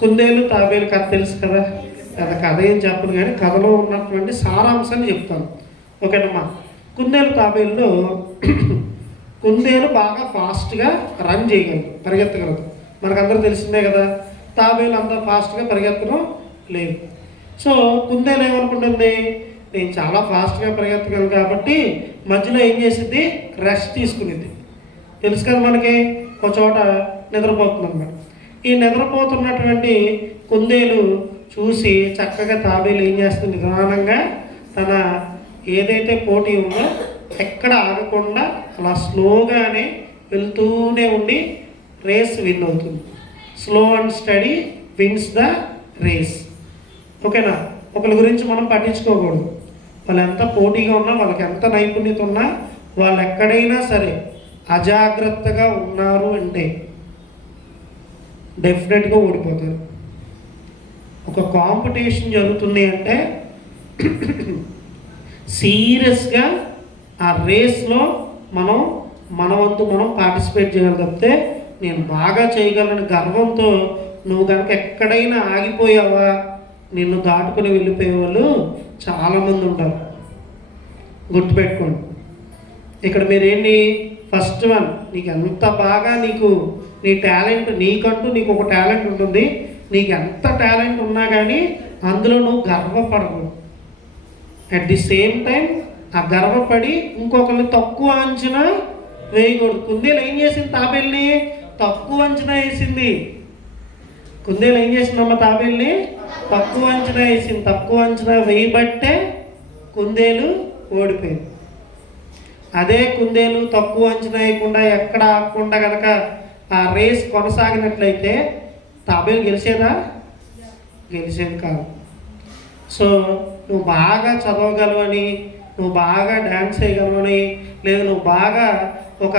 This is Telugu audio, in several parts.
కుందేలు తాబేలు కథ తెలుసు కదా. కథ ఏం చెప్పను కానీ కథలో ఉన్నటువంటి సారాంశాన్ని చెప్తాను, ఓకేనమ్మా. కుందేలు తాబేలులో కుందేలు బాగా ఫాస్ట్గా రన్ చేయగలదు, పరిగెత్తగలదు. మనకందరూ తెలిసిందే కదా. తాబేలు అంత ఫాస్ట్గా పరిగెత్తడం లేదు. సో కుందేలు ఏమనుకుంటుంది, నేను చాలా ఫాస్ట్గా పరిగెత్తగలను కాబట్టి మధ్యలో ఏం చేసింది, రెస్ట్ తీసుకునేది. తెలుసు కదా మనకి, ఒక చోట నిద్రపోతుంది అన్నమాట. ఈ నిద్రపోతున్నటువంటి కుందేలు చూసి చక్కగా తాబేలు ఏం చేస్తుంది, నిదానంగా తన ఏదైతే పోటీ ఉందో ఎక్కడ ఆగకుండా అలా స్లోగానే వెళ్తూనే ఉండి రేస్ విన్ అవుతుంది. Slow and steady wins the race. ఓకేనా. ఒకరి గురించి మనం పట్టించుకోకూడదు. వాళ్ళు ఎంత పోటీగా ఉన్నా, వాళ్ళకి ఎంత నైపుణ్యత ఉన్నా, వాళ్ళు ఎక్కడైనా సరే అజాగ్రత్తగా ఉన్నారు అంటే డెఫినెట్గా ఓడిపోతారు. ఒక కాంపిటీషన్ జరుగుతుంది అంటే సీరియస్గా ఆ రేస్లో మన వంతు మనం పార్టిసిపేట్ చేయగలిగితే, నేను బాగా చేయగలను గర్వంతో నువ్వు కనుక ఎక్కడైనా ఆగిపోయావా, నిన్ను దాటుకుని వెళ్ళిపోయే వాళ్ళు చాలామంది ఉంటారు. గుర్తుపెట్టుకోండి. ఇక్కడ మీరేంటి, ఫస్ట్ వన్, నీకు ఎంత బాగా నీ టాలెంట్, నీకంటూ నీకు ఒక టాలెంట్ ఉంటుంది. నీకు ఎంత టాలెంట్ ఉన్నా కానీ అందులో నువ్వు గర్వపడకూడదు. అట్ ది సేమ్ టైం ఆ గర్వపడి ఇంకొకరిని తక్కువ అంచనా వేయకూడదు. కుందేలు ఏం చేసింది, తాబేల్ని తక్కువ అంచనా వేసింది. కుందేలు ఏం చేసిందమ్మ, తాబేల్ని తక్కువ అంచనా వేసింది. తక్కువ అంచనా వేయబట్టే కుందేలు ఓడిపోయింది. అదే కుందేలు తక్కువ అంచనా వేయకుండా ఎక్కడ ఆగకుండా కనుక ఆ రేస్ కొనసాగినట్లయితే తాబేలు గెలిచేదా, గెలిచేది కాదు. సో నువ్వు బాగా చదవగలవని, నువ్వు బాగా డ్యాన్స్ చేయగలవని, లేదా నువ్వు బాగా ఒక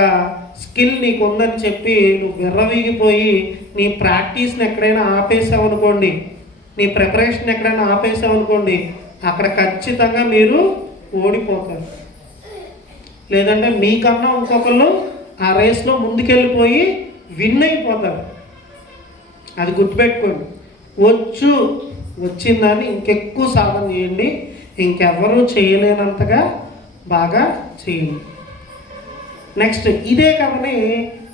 స్కిల్ నీకు ఉందని చెప్పి నువ్వు విర్రవీగిపోయి నీ ప్రాక్టీస్ని ఎక్కడైనా ఆపేసావు అనుకోండి, నీ ప్రిపరేషన్ ఎక్కడైనా ఆపేసావు అనుకోండి, అక్కడ ఖచ్చితంగా మీరు ఓడిపోతారు. లేదంటే మీకన్నా ఇంకొకళ్ళు ఆ రేస్లో ముందుకెళ్ళిపోయి విన్ అయిపోతారు. అది గుర్తుపెట్టుకోండి. వచ్చిందని ఇంకెక్కువ సాధన చేయండి, ఇంకెవరూ చేయలేనంతగా బాగా చేయండి. నెక్స్ట్ ఇదే కథని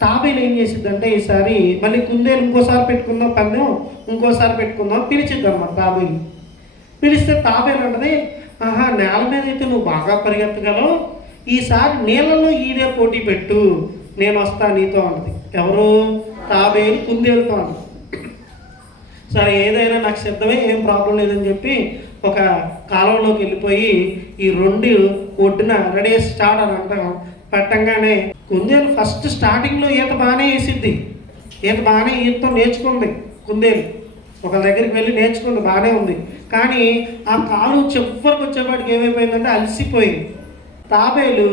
తాబేలు ఏం చేసిద్దంటే, ఈసారి మళ్ళీ కుందేలు ఇంకోసారి పెట్టుకుందాం పందెం, ఇంకోసారి పెట్టుకుందాం పిలిచిద్దన్నమాట. తాబేలు పిలిస్తే తాబేలు అంటది, ఆహా, నేల మీద అయితే నువ్వు బాగా పరిగెత్తగలవు, ఈసారి నీళ్ళలో ఈడే పోటీ పెట్టు, నేను వస్తా నీతో అంటది. ఎవరు, తాబేలు కుందేలుతో అంటది. సరే ఏదైనా నాకు సిద్ధమే, ఏం ప్రాబ్లం లేదని చెప్పి ఒక కాలంలోకి వెళ్ళిపోయి ఈ రెండు ఒడ్డున రెడీ స్టార్ట్ అని అంటాం. పెట్టంగానే కుందేలు ఫస్ట్ స్టార్టింగ్లో ఈత బాగానే వేసిద్ది. ఈతతో నేర్చుకుంది కుందేలు. ఒక దగ్గరికి వెళ్ళి నేర్చుకుంది, బాగానే ఉంది. కానీ ఆ కాలు చివరికి వచ్చేవాడికి ఏమైపోయిందంటే అలసిపోయింది. తాబేలు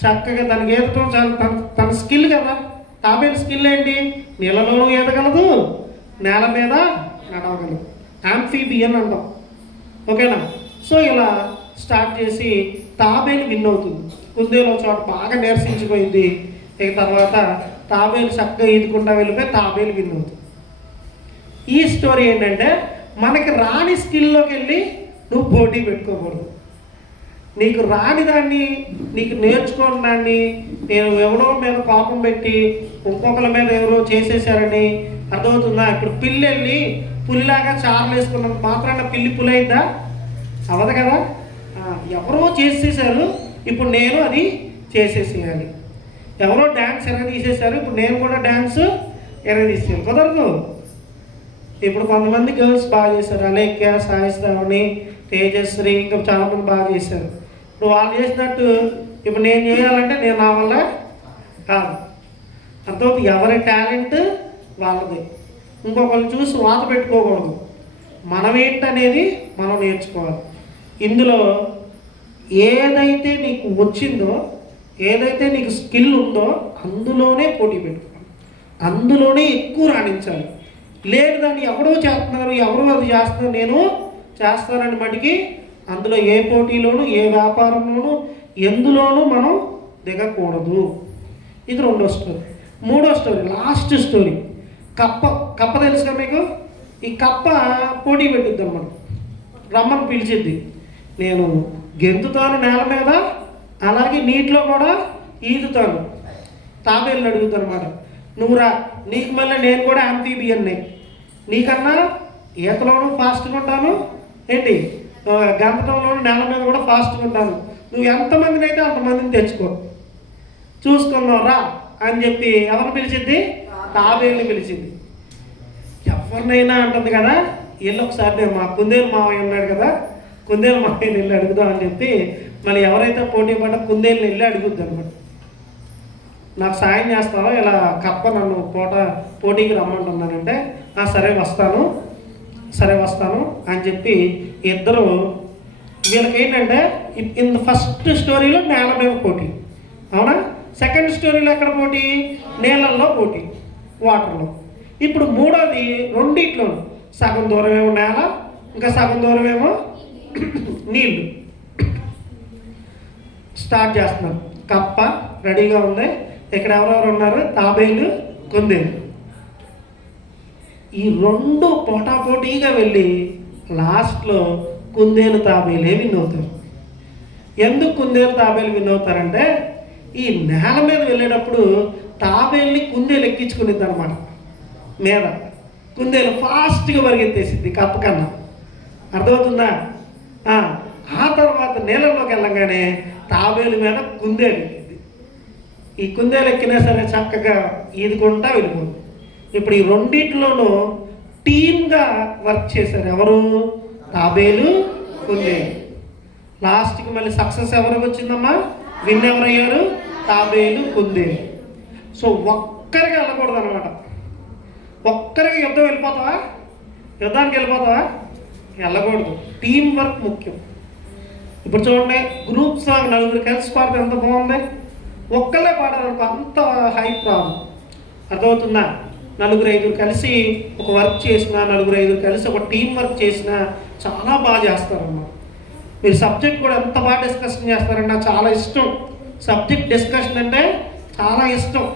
చక్కగా తనకి ఈదటం చాలా తన స్కిల్ కదా. తాబేలు స్కిల్ ఏంటి, నీళ్ళలోనూ ఈదగలదు, నేల మీద నడవగలదు. యాంఫీబియన్ అంటాం, ఓకేనా. సో ఇలా స్టార్ట్ చేసి తాబేలు విన్ అవుతుంది. కుందేలు ఒక చోట బాగా నీరసించిపోయింది. ఇక తర్వాత తాబేలు చక్కగా ఈదుకుంటా వెళ్ళిపోయి తాబేలు విన్ అవుతుంది. ఈ స్టోరీ ఏంటంటే, మనకి రాని స్కిల్లోకి వెళ్ళి నువ్వు పోటీ పెట్టుకోకూడదు. నీకు రాని దాన్ని, నీకు నేర్చుకోని దాన్ని నేను ఎవరో మీద కోపం పెట్టి ఇంకొకరి మీద ఎవరో చేసేసారని, అర్థమవుతుందా? ఇప్పుడు పిల్లి వెళ్ళి పులిలాగా చార్లు వేసుకున్నంత మాత్రాన పిల్లి పులైద్దా? అవదు కదా. ఎవరో చేసేసారు, ఇప్పుడు నేను అది చేసేసేయాలి. ఎవరో డ్యాన్స్ ఎరగదీసేసారు, ఇప్పుడు నేను కూడా డ్యాన్స్ ఎరగదీసేయాలి. కుదరదు. ఇప్పుడు కొంతమంది గర్ల్స్ బాగా చేశారు, అలేఖ్య, సాయి శ్రావణి, తేజశ్రీ, ఇంకా చాలామంది బాగా చేశారు. ఇప్పుడు వాళ్ళు చేసినట్టు ఇప్పుడు నేను చేయాలంటే నేను నా వల్ల కాదు. అర్థమవుతుంది. ఎవరి టాలెంట్ వాళ్ళది. ఇంకొకరిని చూసి వాత పెట్టుకోకూడదు. మనమేంటనేది మనం నేర్చుకోవాలి. ఇందులో ఏదైతే నీకు వచ్చిందో, ఏదైతే నీకు స్కిల్ ఉందో అందులోనే పోటీ పెట్టుకోవాలి, అందులోనే ఎక్కువ రాణించాలి. లేదు దాన్ని ఎవరో చేస్తున్నారు, ఎవరో అది చేస్తున్నారు, నేను చేస్తానని మటుకి అందులో ఏ పోటీలోనూ, ఏ వ్యాపారంలోనూ, ఎందులోనూ మనం దిగకూడదు. ఇది రెండో స్టోరీ. మూడో స్టోరీ, లాస్ట్ స్టోరీ, కప్ప తెలుసుగా మీకు. ఈ కప్ప పోటీ పెట్టుద్ది అన్నమాట, రమ్మని పిలిచిద్ది. నేను గెంతుతాను నేల మీద, అలాగే నీటిలో కూడా ఈదుతాను. తాబేలుని అడుగుతాను అనమాట, నువ్వురా, నీకు మళ్ళీ నేను కూడా యాంఫీబియన్ని, నీకన్నా ఈతలోనూ ఫాస్ట్గా ఉంటాను, ఏంటి గంతటంలోనూ నేల మీద కూడా ఫాస్ట్గా ఉంటాను, నువ్వు ఎంతమందిని అయితే అంతమందిని తెచ్చుకో, చూసుకున్నావు రా అని చెప్పి ఎవరిని పిలిచింది? తాబేలుని పిలిచింది. ఎవరినైనా అంటుంది కదా, వీళ్ళు ఒకసారి నేను మా కుందేలు మావయ్య ఉన్నాడు కదా, కుందేలు మావయ్యని వెళ్ళి అడుగుదాం అని చెప్పి మళ్ళీ ఎవరైతే పోటీ పడ్డా కుందేలుని వెళ్ళి అడుగుద్ది అనమాట, నాకు సాయం చేస్తావా, ఇలా కప్ప నన్ను పోటీకి రమ్మంటున్నానంటే సరే వస్తాను అని చెప్పి ఇద్దరు, వీళ్ళకి ఏంటంటే ఇన్ ఫస్ట్ స్టోరీలో నేల మీద పోటీ, అవునా? సెకండ్ స్టోరీలో ఎక్కడ పోటీ? నీళ్ళల్లో పోటీ, వాటర్లో. ఇప్పుడు మూడోది రెండిట్లో, సగం దూరం ఏమో నేల, ఇంకా సగం దూరం ఏమో నీళ్ళు. స్టార్ట్ చేస్తున్నాం. కప్ప రెడీగా ఉంది, ఇక్కడ ఎవరెవరు ఉన్నారు? తాబేలు, కుందేలు. ఈ రెండు పోటాపోటీగా వెళ్ళి లాస్ట్లో కుందేలు తాబేలే విన్ అవుతారు. ఎందుకు కుందేలు తాబేలు విన్ అవుతారంటే, ఈ నేల మీద వెళ్ళేటప్పుడు తాబేల్ని కుందేలు ఎక్కించుకునిద్ది అనమాట మీద. కుందేలు ఫాస్ట్గా పరిగెత్తేసింది కప్ప కన్నా, అర్థమవుతుందా? ఆ తర్వాత నీళ్ళలోకి వెళ్ళగానే తాబేలు మీద కుందేలు ఎక్కింది. ఈ కుందేలు ఎక్కినా సరే చక్కగా ఈదుకుంటా వెళ్ళిపోతుంది. ఇప్పుడు ఈ రెండింటిలోనూ టీమ్గా వర్క్ చేశారు. ఎవరు? తాబేలు, కుందేలు. లాస్ట్కి మళ్ళీ సక్సెస్ ఎవరికి వచ్చిందమ్మా? విన్ ఎవరయ్యారు? తాబేలు, కుందేలు. సో ఒక్కరికి వెళ్ళకూడదు అనమాట. ఒక్కరికి యుద్ధానికి వెళ్ళిపోతావా? వెళ్ళకూడదు. టీం వర్క్ ముఖ్యం. ఇప్పుడు చూడండి, గ్రూప్ సాంగ్ నలుగురు కలిసి పాడితే ఎంత బాగుంది. ఒక్కళ్ళే పాడారనుకో అంత హైప్ రాదు, అర్థమవుతుందా? నలుగురు ఐదుగురు కలిసి ఒక వర్క్ చేసినా, నలుగురు ఐదుగురు కలిసి ఒక టీం వర్క్ చేసినా చాలా బాగా చేస్తారన్నమాట. మీరు సబ్జెక్ట్ కూడా ఎంత బాగా డిస్కషన్ చేస్తారంటే నాకు చాలా ఇష్టం. సబ్జెక్ట్ డిస్కషన్ అంటే చాలా ఇష్టం.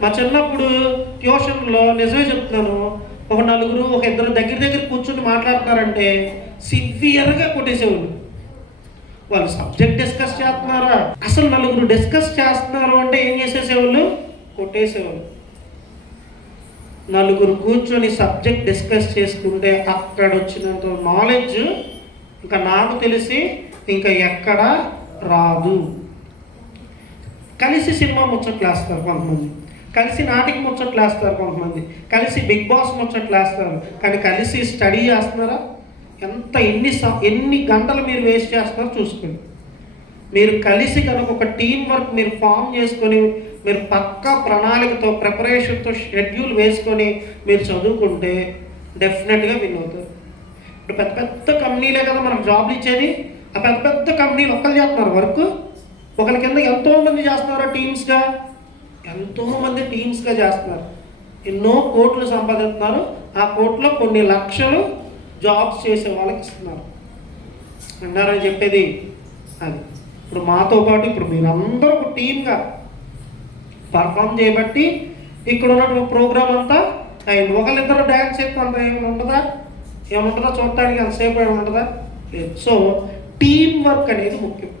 మా చిన్నప్పుడు ట్యూషన్లో నిజమే చెప్తున్నాను, ఒక నలుగురు ఒక ఇద్దరు దగ్గర కూర్చొని మాట్లాడుతున్నారంటే సివియర్గా కొట్టేసేవాళ్ళు. వాళ్ళు సబ్జెక్ట్ డిస్కస్ చేస్తున్నారా, అసలు నలుగురు డిస్కస్ చేస్తున్నారు అంటే ఏం చేసేసేవాళ్ళు? కొట్టేసేవాళ్ళు. నలుగురు కూర్చొని సబ్జెక్ట్ డిస్కస్ చేసుకుంటే అక్కడ వచ్చినంత నాలెడ్జ్ ఇంకా నాకు తెలిసి ఇంకా ఎక్కడ రాదు. కలిసి సినిమా ముచ్చట్లు వేస్తారు కొంతమంది, కలిసి నాటికి ముచ్చట్లు వేస్తారు కొంతమంది, కలిసి బిగ్ బాస్ ముచ్చట్లు వేస్తారు, కానీ కలిసి స్టడీ చేస్తున్నారా? ఎన్ని గంటలు మీరు వేస్ట్ చేస్తున్నారో చూసుకోండి. మీరు కలిసి కనుక ఒక టీం వర్క్ మీరు ఫామ్ చేసుకొని, మీరు పక్కా ప్రణాళికతో ప్రిపరేషన్తో షెడ్యూల్ వేసుకొని మీరు చదువుకుంటే డెఫినెట్గా విన్ అవుతారు. ఇప్పుడు పెద్ద పెద్ద కంపెనీలే కదా మనకు జాబ్లు ఇచ్చేది. ఆ పెద్ద పెద్ద కంపెనీలు ఒక్కరు చేస్తున్నారు వర్క్, ఒకరి కింద ఎంతోమంది చేస్తున్నారు ఎంతోమంది టీమ్స్గా చేస్తున్నారు. ఎన్నో కోట్లు సంపాదిస్తున్నారు. ఆ కోట్లో కొన్ని లక్షలు జాబ్స్ చేసే వాళ్ళకి ఇస్తున్నారు. అన్నారని చెప్పేది అది. ఇప్పుడు మాతో పాటు ఇప్పుడు మీరందరూ ఒక టీమ్గా పర్ఫామ్ చేయబట్టి ఇక్కడ ఉన్నటువంటి ప్రోగ్రామ్ అంతా అయింది. ఒకరిద్దరు డ్యాన్స్ చేస్తే అంత ఏముంటుందా చూడటానికి అంతసేపు ఏముంటుందా? లేదు. సో టీం వర్క్ అనేది ముఖ్యం.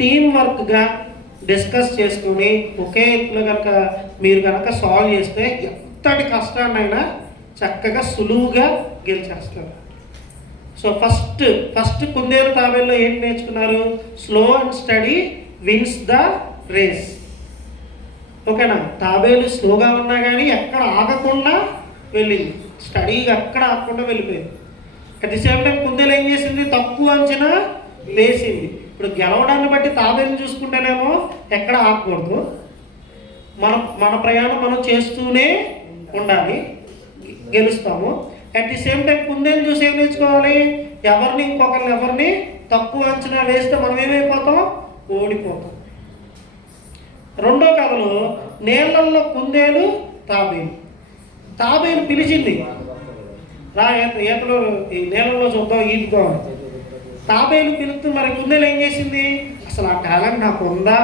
టీం వర్క్గా డిస్కస్ చేసుకుని ఒకే ఎత్తులో మీరు కనుక సాల్వ్ చేస్తే ఎంతటి కష్టాన్నైనా చక్కగా సులువుగా గెలిచేస్తారు. సో ఫస్ట్ కుందేలు తాబేల్లో ఏం నేర్చుకున్నారు? Slow and steady wins the race. ఓకేనా? తాబేలు స్లోగా ఉన్నా కానీ ఎక్కడ ఆగకుండా వెళ్ళింది, స్టడీగా ఎక్కడ ఆగకుండా వెళ్ళిపోయింది. అట్ ది సేమ్ టైం కుందేలు ఏం చేసింది? తక్కువ అంచనా వేసింది. ఇప్పుడు గెలవడాన్ని బట్టి తాబేలుని చూసుకుంటేనేమో ఎక్కడ ఆగకూడదు, మన ప్రయాణం మనం చేస్తూనే ఉండాలి, గెలుస్తాము. అట్ ది సేమ్ టైం కుందేలు చూసి ఏం నేర్చుకోవాలి? ఎవరిని తక్కువ అంచనా వేస్తే మనం ఏమైపోతాం? ఓడిపోతాం. రెండో కథలో నీళ్ళల్లో కుందేలు తాబేలు పిలిచింది, రా ఈతలో ఈ నీళ్ళలో చూద్దాం, ఈదుకోవాలి. తాబేలు పిలుస్తూ మరి కుందేలు ఏం చేసింది? అసలు ఆ టాలెంట్ నాకు ఉందా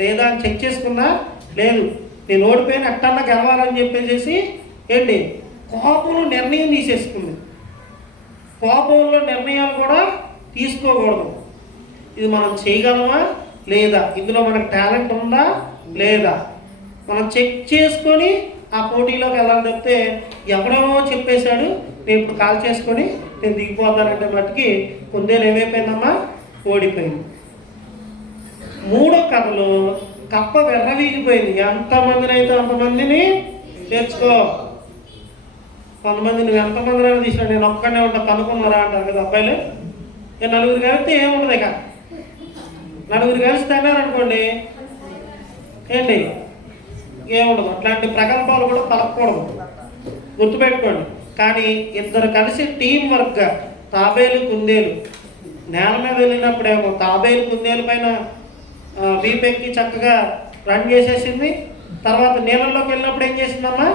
లేదా అని చెక్ చేసుకుందా? లేదు, నేను ఓడిపోయిన ఎట్టన్నా గెలవాలని చెప్పేసి ఏంటి కోపంలో నిర్ణయం తీసేసుకుంది. కోపంలో నిర్ణయాలు కూడా తీసుకోకూడదు. ఇది మనం చేయగలమా లేదా, ఇందులో మనకు టాలెంట్ ఉందా లేదా, మనం చెక్ చేసుకొని ఆ పోటీలోకి వెళ్ళాలి తప్పితే ఎవడో చెప్పేశాడు నేను ఇప్పుడు కాల్ చేసుకొని నేను దిగిపోతానంటే మట్టుకి కుందేలు ఏమైపోయిందమ్మా, ఓడిపోయింది. మూడో కథలో కప్ప వెర్రవీగిపోయింది. ఎంతమందిని అయితే అంతమందిని తెచ్చుకో. కొంతమంది నువ్వు ఎంతమందిని తీసినా నేను ఒక్కడనే ఉంటా కనుక్కున్నారా అంటారు కదా అబ్బాయిలు. ఇక నలుగురు కలిస్తే ఏముండదు. ఇక నలుగురు కలిసి తిన్నారనుకోండి ఏంటి ఏముండదు. అట్లాంటి ప్రకల్పాలు కూడా పలకూడదు, గుర్తుపెట్టుకోండి. కానీ ఇద్దరు కలిసి టీం వర్క్గా తాబేలు కుందేలు నేల మీద వెళ్ళినప్పుడేమో తాబేలు కుందేలు పైన వీపెక్కి చక్కగా రన్ చేసేసింది. తర్వాత నీళ్ళలోకి వెళ్ళినప్పుడు ఏం చేసిందమ్మా,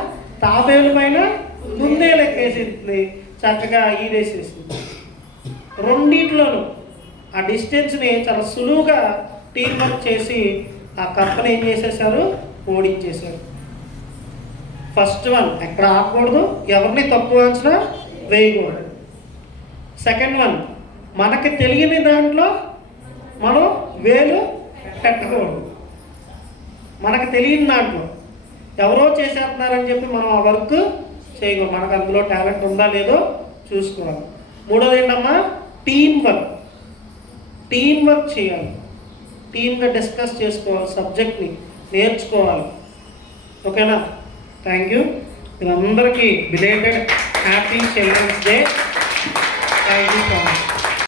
తాబేలు పైన కుందేలు ఎక్కేసింది, చక్కగా ఈడేసేసింది. రెండిట్లోనూ ఆ డిస్టెన్స్ని చాలా సులువుగా టీం వర్క్ చేసి ఆ కప్పని ఏం చేసేసారు, ఓడించేశారు. ఫస్ట్ వన్ ఎక్కడ ఆగకూడదు, ఎవరిని తక్కువ అంచనా వేయకూడదు. సెకండ్ వన్ మనకి తెలియని దాంట్లో మనం వేలు పెట్టకూడదు. మనకు తెలియని దాంట్లో ఎవరో చేసేస్తున్నారని చెప్పి మనం ఆ వర్క్ చేయకూడదు. మనకు అందులో టాలెంట్ ఉందా లేదో చూసుకోవాలి. మూడోది ఏంటమ్మా, టీం వర్క్. టీం వర్క్ చేయాలి, టీమ్గా డిస్కస్ చేసుకోవాలి, సబ్జెక్ట్ని నేర్చుకోవాలి. ఓకేనా? Thank you. మీరందరికీ belated happy children's day. Thank you so much.